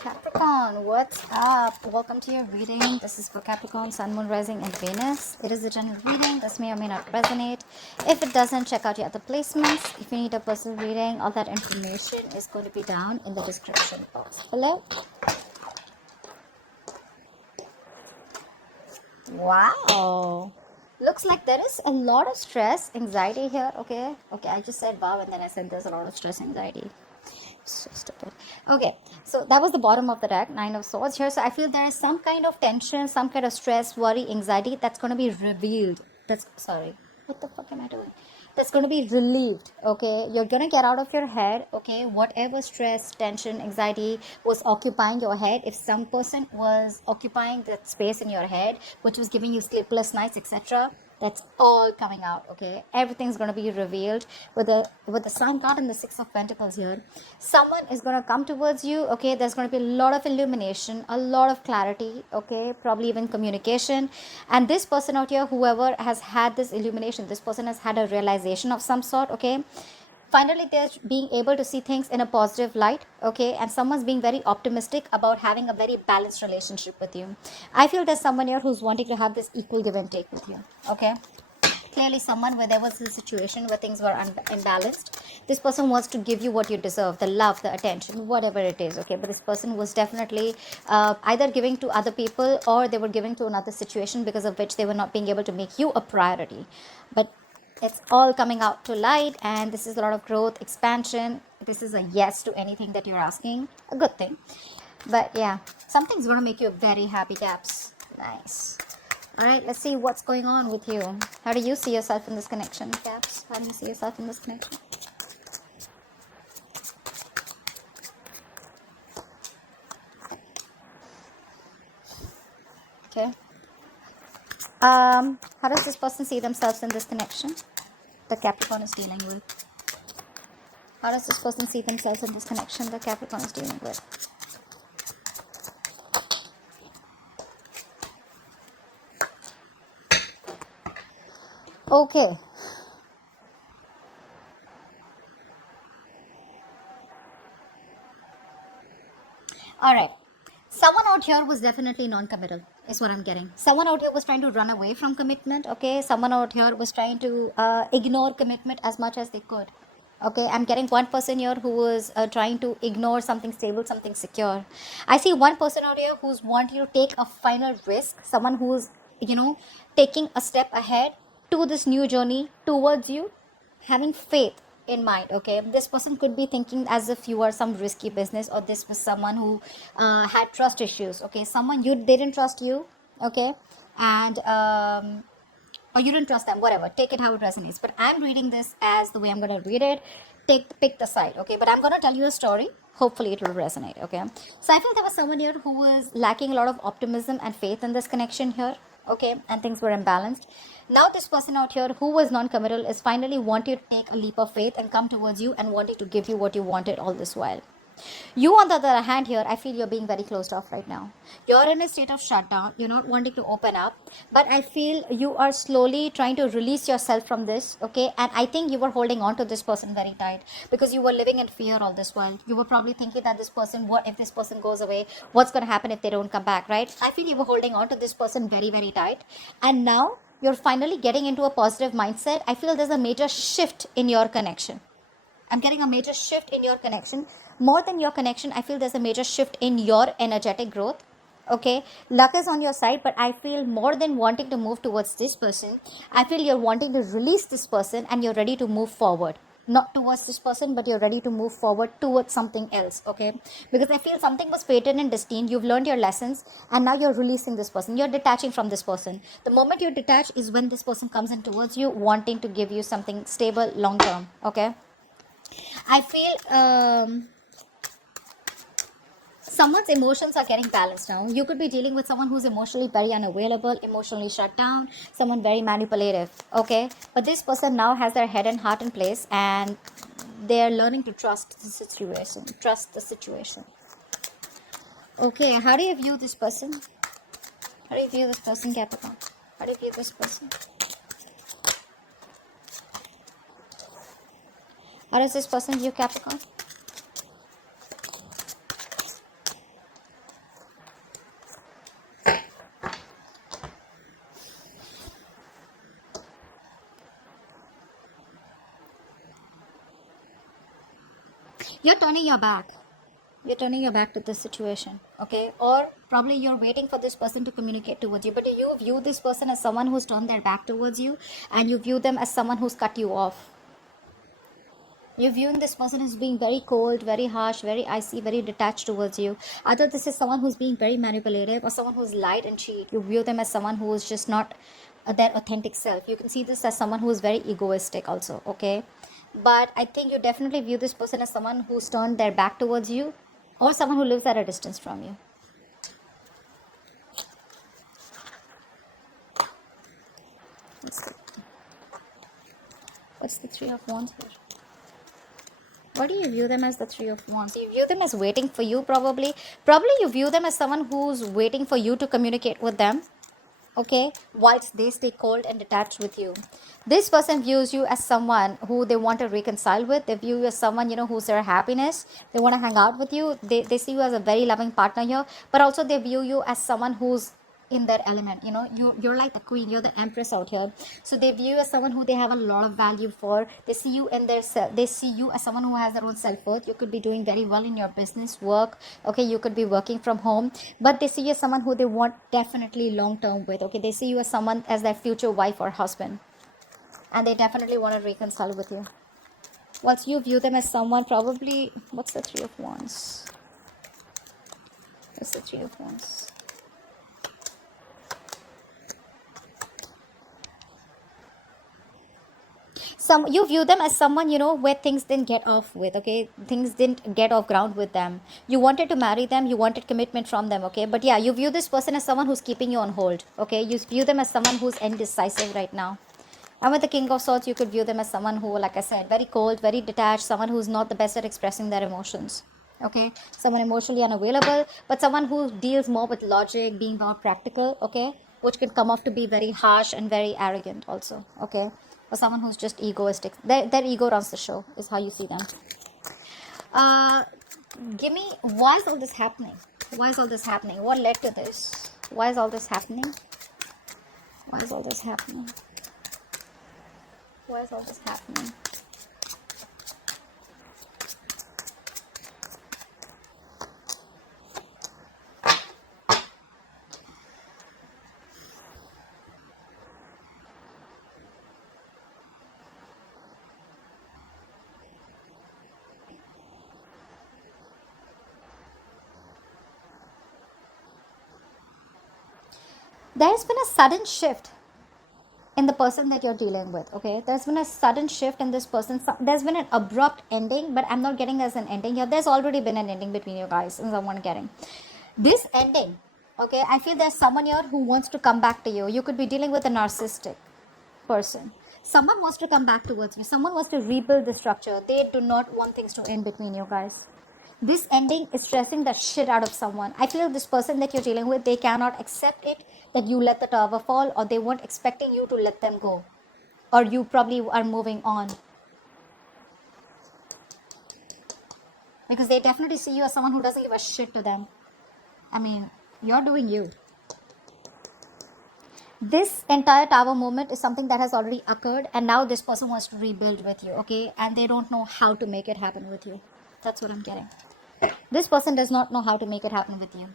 Capricorn, what's up? Welcome to your reading. This is for Capricorn, Sun, Moon, Rising, and Venus. It is a general reading. This may or may not resonate. If it doesn't, check out your other placements. If you need a personal reading, all that information is going to be down in the description box below. Wow. Looks like there is a lot of stress, anxiety here. Okay, I just said wow, and then I said there's a lot of stress, anxiety. So stupid. Okay, so that was the bottom of the deck, Nine of Swords here. So I feel there is some kind of tension, some kind of stress, worry, anxiety that's going to be revealed. What the fuck am I doing? That's going to be relieved. Okay, you're going to get out of your head. Okay, whatever stress, tension, anxiety was occupying your head, if some person was occupying that space in your head which was giving you sleepless nights, etc., that's all coming out. Okay, everything's going to be revealed with the Sun card and the Six of Pentacles here. Someone is going to come towards you. Okay, there's going to be a lot of illumination, a lot of clarity. Okay, probably even communication. And this person out here, whoever has had this illumination, this person has had a realization of some sort. Okay, finally they're being able to see things in a positive light. Okay, and someone's being very optimistic about having a very balanced relationship with you. I feel there's someone here who's wanting to have this equal give and take with you. Okay, clearly someone where there was a situation where things were imbalanced. This person wants to give you what you deserve, the love, the attention, whatever it is. Okay, but this person was definitely either giving to other people, or they were giving to another situation because of which they were not being able to make you a priority. But it's all coming out to light, and this is a lot of growth, expansion. This is a yes to anything that you're asking, a good thing. But yeah, something's going to make you very happy, Caps. Nice. All right, let's see what's going on with you. How do you see yourself in this connection, Caps? How do you see yourself in this connection? Okay. How does this person see themselves in this connection that Capricorn is dealing with? How does this person see themselves in this connection that Capricorn is dealing with? Okay. All right. Someone out here was definitely non-committal, is what I'm getting. Someone out here was trying to run away from commitment. Okay. Someone out here was trying to ignore commitment as much as they could. Okay, I'm getting one person here who was trying to ignore something stable, something secure. I see one person out here who's wanting to take a final risk. Someone who's, taking a step ahead to this new journey towards you, having faith in mind. Okay, this person could be thinking as if you are some risky business, or this was someone who had trust issues. Okay, someone you didn't trust you. Okay, and or you didn't trust them, whatever, take it how it resonates. But I'm reading this as the way I'm going to read it. Pick the side. Okay, but I'm going to tell you a story. Hopefully it will resonate. Okay, so I feel there was someone here who was lacking a lot of optimism and faith in this connection here. Okay, and things were imbalanced. Now this person out here who was non-committal is finally wanting to take a leap of faith and come towards you and wanting to give you what you wanted all this while. You, on the other hand, here, I feel you're being very closed off right now. You're in a state of shutdown. You're not wanting to open up. But I feel you are slowly trying to release yourself from this, okay? And I think you were holding on to this person very tight because you were living in fear all this while. You were probably thinking that this person, what if this person goes away? What's going to happen if they don't come back, right? I feel you were holding on to this person very, very tight. And now you're finally getting into a positive mindset. I feel there's a major shift in your connection. I'm getting a major shift in your connection. More than your connection, I feel there's a major shift in your energetic growth. Okay, luck is on your side, but I feel more than wanting to move towards this person, I feel you're wanting to release this person and you're ready to move forward. Not towards this person, but you're ready to move forward towards something else. Okay, because I feel something was fated and destined. You've learned your lessons, and now you're releasing this person. You're detaching from this person. The moment you detach is when this person comes in towards you, wanting to give you something stable, long term. Okay, I feel someone's emotions are getting balanced now. You could be dealing with someone who's emotionally very unavailable, emotionally shut down, someone very manipulative. Okay, but this person now has their head and heart in place, and they're learning to trust the situation. Trust the situation. Okay, how do you view this person? How do you view this person, Capricorn? How do you view this person? How does this person view Capricorn? You're turning your back. You're turning your back to this situation, okay? Or probably you're waiting for this person to communicate towards you, but you view this person as someone who's turned their back towards you, and you view them as someone who's cut you off. You're viewing this person as being very cold, very harsh, very icy, very detached towards you. Either this is someone who's being very manipulative or someone who's lied and cheat. You view them as someone who is just not their authentic self. You can see this as someone who is very egoistic also, okay? But I think you definitely view this person as someone who's turned their back towards you, or someone who lives at a distance from you. What's the Three of Wands here? What do you view them as, the Three of Wands? You view them as waiting for you, probably. Probably you view them as someone who's waiting for you to communicate with them, okay, whilst they stay cold and detached with you. This person views you as someone who they want to reconcile with. They view you as someone, you know, who's their happiness. They want to hang out with you. They see you as a very loving partner here, but also they view you as someone who's in their element. You know, you're like the queen, you're the empress out here. So they view you as someone who they have a lot of value for. They see you in their self. They see you as someone who has their own self-worth. You could be doing very well in your business, work, okay, you could be working from home, but they see you as someone who they want definitely long-term with, okay. They see you as someone as their future wife or husband, and they definitely want to reconcile with you. Whilst you view them as someone, probably, what's the Three of Wands? What's the Three of Wands? You view them as someone, you know, where things didn't get off with, okay, things didn't get off ground with them. You wanted to marry them, you wanted commitment from them, okay, but yeah, you view this person as someone who's keeping you on hold, okay. You view them as someone who's indecisive right now. And with the King of Swords, you could view them as someone who, like I said, very cold, very detached, someone who's not the best at expressing their emotions, okay. Someone emotionally unavailable, but someone who deals more with logic, being more practical, okay, which can come off to be very harsh and very arrogant also, okay. Or someone who's just egoistic. Their ego runs the show, is how you see them. Give me, why is all this happening? Why is all this happening? What led to this? Why is all this happening? Why is all this happening? Why is all this happening? There's been a sudden shift in the person that you're dealing with, okay. There's been a sudden shift in this person. There's been an abrupt ending, but I'm not getting as an ending here. There's already been an ending between you guys, and someone getting this ending, okay. I feel there's someone here who wants to come back to you. You could be dealing with a narcissistic person. Someone wants to come back towards you. Someone wants to rebuild the structure. They do not want things to end between you guys. This ending is stressing the shit out of someone. I feel this person that you're dealing with, they cannot accept it that you let the tower fall, or they weren't expecting you to let them go, or you probably are moving on, because they definitely see you as someone who doesn't give a shit to them. I mean, you're doing you. This entire tower moment is something that has already occurred, and now this person wants to rebuild with you, okay, and they don't know how to make it happen with you. That's what I'm getting. This person does not know how to make it happen with you.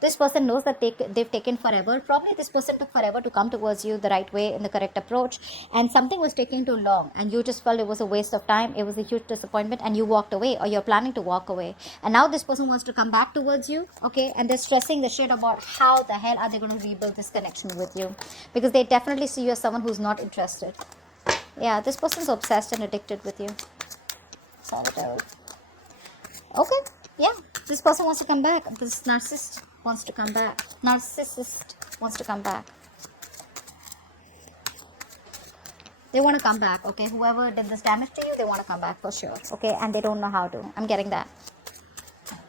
This person knows that they've taken forever. Probably this person took forever to come towards you the right way, in the correct approach, and something was taking too long, and you just felt it was a waste of time. It was a huge disappointment, and you walked away, or you're planning to walk away. And now this person wants to come back towards you, okay, and they're stressing the shit about how the hell are they going to rebuild this connection with you, because they definitely see you as someone who's not interested. Yeah, this person's obsessed and addicted with you. Solitaire. Okay, yeah, this person wants to come back. This narcissist wants to come back. Narcissist wants to come back. They want to come back, okay. Whoever did this damage to you, they want to come back for sure, okay, and they don't know how to. I'm getting that.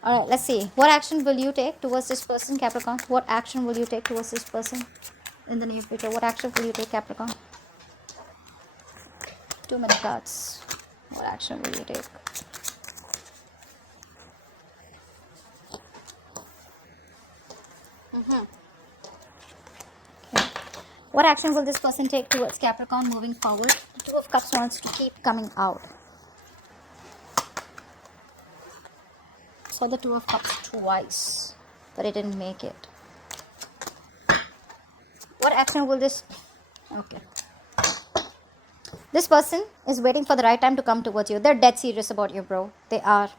All right, let's see. What action will you take towards this person, Capricorn? What action will you take towards this person in the near future? What action will you take, Capricorn? Too many cards. What action will you take? Okay. What action will this person take towards Capricorn moving forward? The Two of Cups wants to keep coming out. Saw the Two of Cups twice, but it didn't make it. What action will this... Okay. This person is waiting for the right time to come towards you. They're dead serious about you, bro. They are.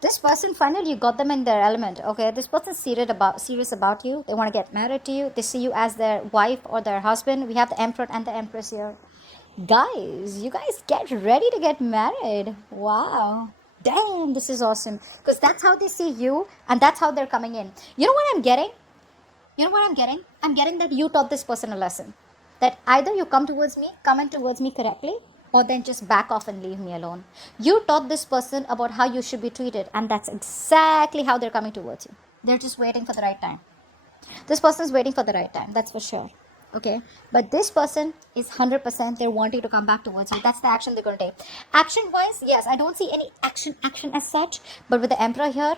This person, finally, you got them in their element, okay? This person's serious about you. They want to get married to you. They see you as their wife or their husband. We have the Emperor and the Empress here. Guys, you guys get ready to get married. Wow. Damn, this is awesome. Because that's how they see you, and that's how they're coming in. You know what I'm getting? You know what I'm getting? I'm getting that you taught this person a lesson. That either you come in towards me correctly, or then just back off and leave me alone. You taught this person about how you should be treated, and that's exactly how they're coming towards you. They're just waiting for the right time. This person is waiting for the right time, that's for sure. Okay, but this person is 100%, they're wanting to come back towards you. That's the action they're going to take. Action wise, yes, I don't see any action as such, but with the Emperor here,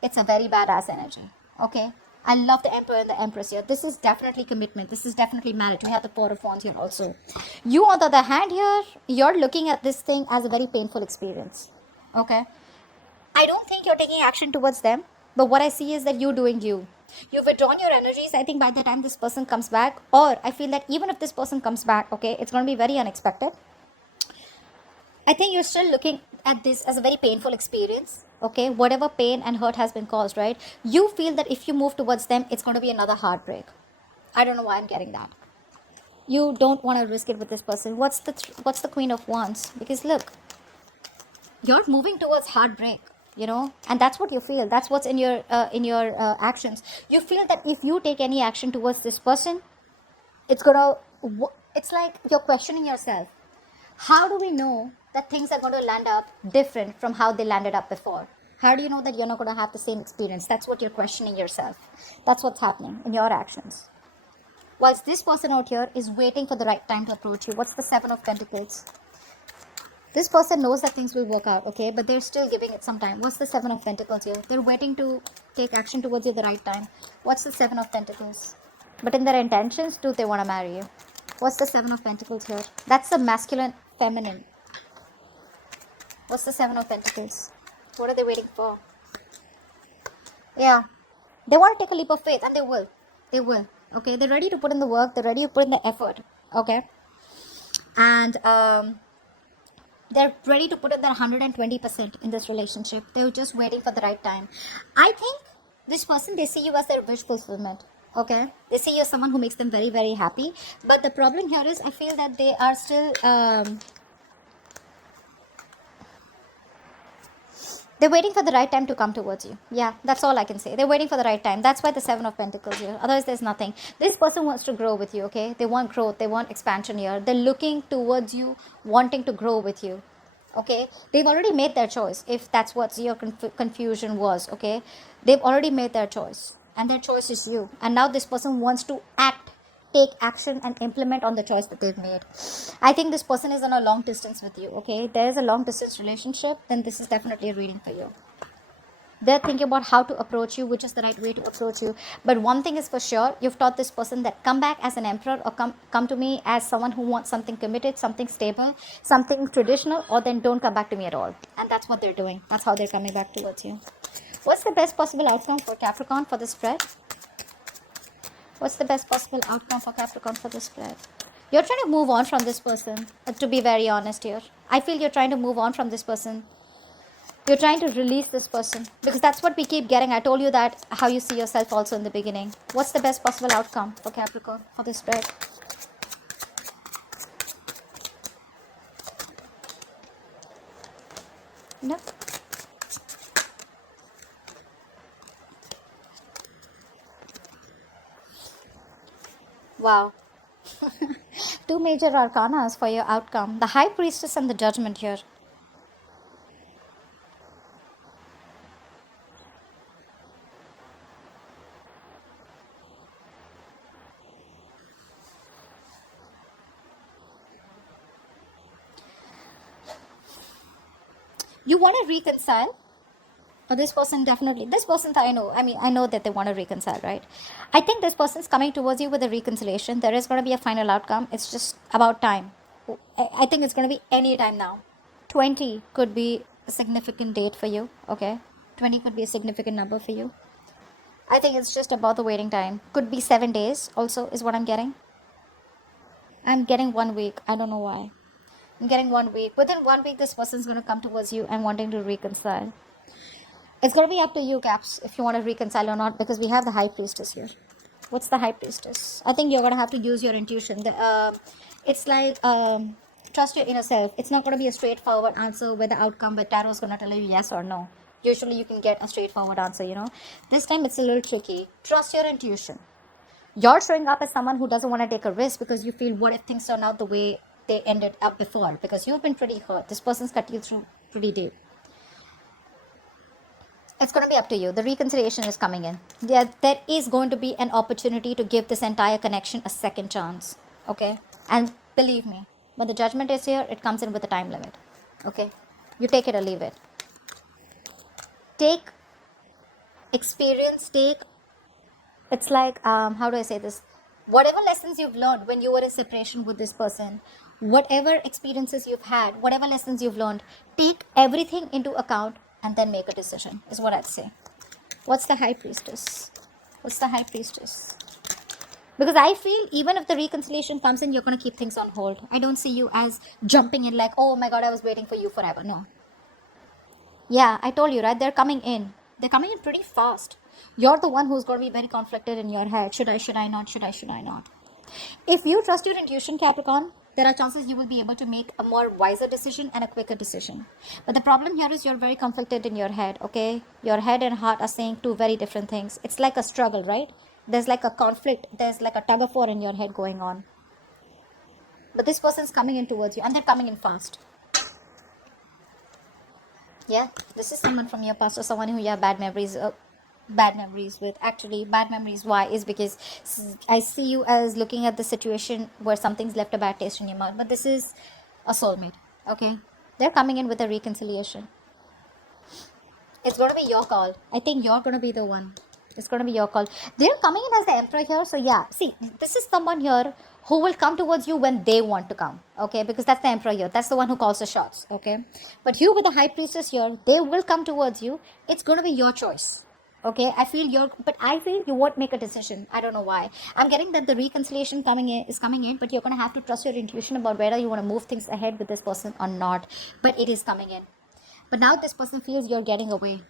it's a very badass energy. Okay, I love the Emperor and the Empress here. This is definitely commitment. This is definitely marriage. We have the Four of Wands here also. You, on the other hand here, you're looking at this thing as a very painful experience. Okay, I don't think you're taking action towards them, but what I see is that you're doing you. You've withdrawn your energies. I think by the time this person comes back, or I feel that even if this person comes back, okay, it's going to be very unexpected. I think you're still looking at this as a very painful experience. Okay, whatever pain and hurt has been caused, right? You feel that if you move towards them, it's going to be another heartbreak. I don't know why I'm getting that. You don't want to risk it with this person. What's the Queen of Wands? Because look, you're moving towards heartbreak. You know, and that's what you feel. That's what's in your actions. You feel that if you take any action towards this person, it's like you're questioning yourself. How do we know that things are going to land up different from how they landed up before? How do you know that you're not going to have the same experience? That's what you're questioning yourself. That's what's happening in your actions. Whilst this person out here is waiting for the right time to approach you. What's the Seven of Pentacles? This person knows that things will work out, okay? But they're still giving it some time. What's the Seven of Pentacles here? They're waiting to take action towards you at the right time. What's the Seven of Pentacles? But in their intentions, do they want to marry you? What's the Seven of Pentacles here? That's the masculine, feminine. What's the Seven of Pentacles? What are they waiting for? Yeah. They want to take a leap of faith, and they will. They will. Okay? They're ready to put in the work. They're ready to put in the effort. Okay? And, they're ready to put in their 120% in this relationship. They're just waiting for the right time. I think this person, they see you as their wish fulfillment. Okay? They see you as someone who makes them very, very happy. But the problem here is, I feel that they are still... they're waiting for the right time to come towards you. Yeah, that's all I can say. They're waiting for the right time. That's why the Seven of Pentacles here. Otherwise, there's nothing. This person wants to grow with you, okay? They want growth. They want expansion here. They're looking towards you, wanting to grow with you, okay? They've already made their choice, if that's what your confusion was, okay? They've already made their choice, and their choice is you. And now this person wants to take action and implement on the choice that they've made. I think this person is on a long distance with you, okay? There is a long distance relationship, then this is definitely a reading for you. They're thinking about how to approach you, which is the right way to approach you. But one thing is for sure, you've taught this person that come back as an emperor, or come to me as someone who wants something committed, something stable, something traditional, or then don't come back to me at all. And that's what they're doing. That's how they're coming back towards you. What's the best possible outcome for Capricorn for this spread? What's the best possible outcome for Capricorn for this spread? You're trying to move on from this person, to be very honest here. I feel you're trying to move on from this person. You're trying to release this person, because that's what we keep getting. I told you that, how you see yourself also in the beginning. What's the best possible outcome for Capricorn for this spread? No. Wow. Two major arcanas for your outcome. The High Priestess and the Judgment here. You want to reconcile? This person definitely, this person I know that they want to reconcile, right? I think this person's coming towards you with a reconciliation. There is going to be a final outcome. It's just about time. I think it's going to be any time now. 20 could be a significant date for you, okay? 20 could be a significant number for you. I think it's just about the waiting time. Could be 7 days also is what I'm getting. I'm getting 1 week. I don't know why. I'm getting 1 week. Within 1 week, this person's going to come towards you and wanting to reconcile. It's going to be up to you, Caps, if you want to reconcile or not, because we have the High Priestess here. What's the High Priestess? I think you're going to have to use your intuition. It's like trust your inner self. It's not going to be a straightforward answer where the outcome, where tarot is going to tell you yes or no. Usually you can get a straightforward answer, you know. This time it's a little tricky. Trust your intuition. You're showing up as someone who doesn't want to take a risk because you feel, what if things turn out the way they ended up before? Because you've been pretty hurt. This person's cut you through pretty deep. It's going to be up to you. The reconciliation is coming in. There is going to be an opportunity to give this entire connection a second chance. Okay? And believe me, when the judgment is here, it comes in with a time limit. Okay? You take it or leave it. Take experience, it's like, how do I say this? Whatever lessons you've learned when you were in separation with this person, whatever experiences you've had, whatever lessons you've learned, take everything into account and then make a decision, is what I'd say. What's the High Priestess? What's the High Priestess? Because I feel even if the reconciliation comes in, you're going to keep things on hold. I don't see you as jumping in like, oh my God, I was waiting for you forever. No. Yeah, I told you, right? They're coming in. They're coming in pretty fast. You're the one who's going to be very conflicted in your head. Should I not? Should I not? If you trust your intuition, Capricorn, there are chances you will be able to make a more wiser decision and a quicker decision. But the problem here is you're very conflicted in your head, okay? Your head and heart are saying two very different things. It's like a struggle, right? There's like a conflict. There's like a tug of war in your head going on. But this person's coming in towards you and they're coming in fast. Yeah, this is someone from your past or someone who you have bad memories with. Actually, bad memories. Why? Is because I see you as looking at the situation where something's left a bad taste in your mouth. But this is a soulmate. Okay, they're coming in with a reconciliation. It's going to be your call. I think you're going to be the one. It's going to be your call. They're coming in as the Emperor here. So yeah, see, this is someone here who will come towards you when they want to come. Okay, because that's the Emperor here. That's the one who calls the shots. Okay, but you with the High Priestess here, they will come towards you. It's going to be your choice. Okay, I feel you won't make a decision. I don't know why. I'm getting that the reconciliation is coming in, but you're going to have to trust your intuition about whether you want to move things ahead with this person or not. But it is coming in. But now this person feels you're getting away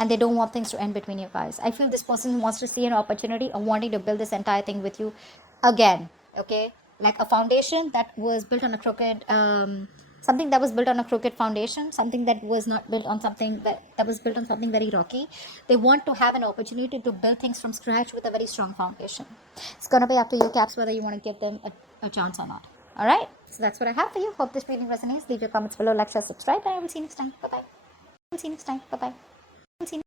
and they don't want things to end between you guys. I feel this person wants to see an opportunity of wanting to build this entire thing with you again. Okay, like a foundation that was built on a crooked something that was built on a crooked foundation, something that was not built on something that was built on something very rocky. They want to have an opportunity to build things from scratch with a very strong foundation. It's going to be up to you, Caps, whether you want to give them a chance or not. All right, so that's what I have for you. Hope this reading resonates. Leave your comments below, like, share, subscribe, and I will see you next time. Bye-bye.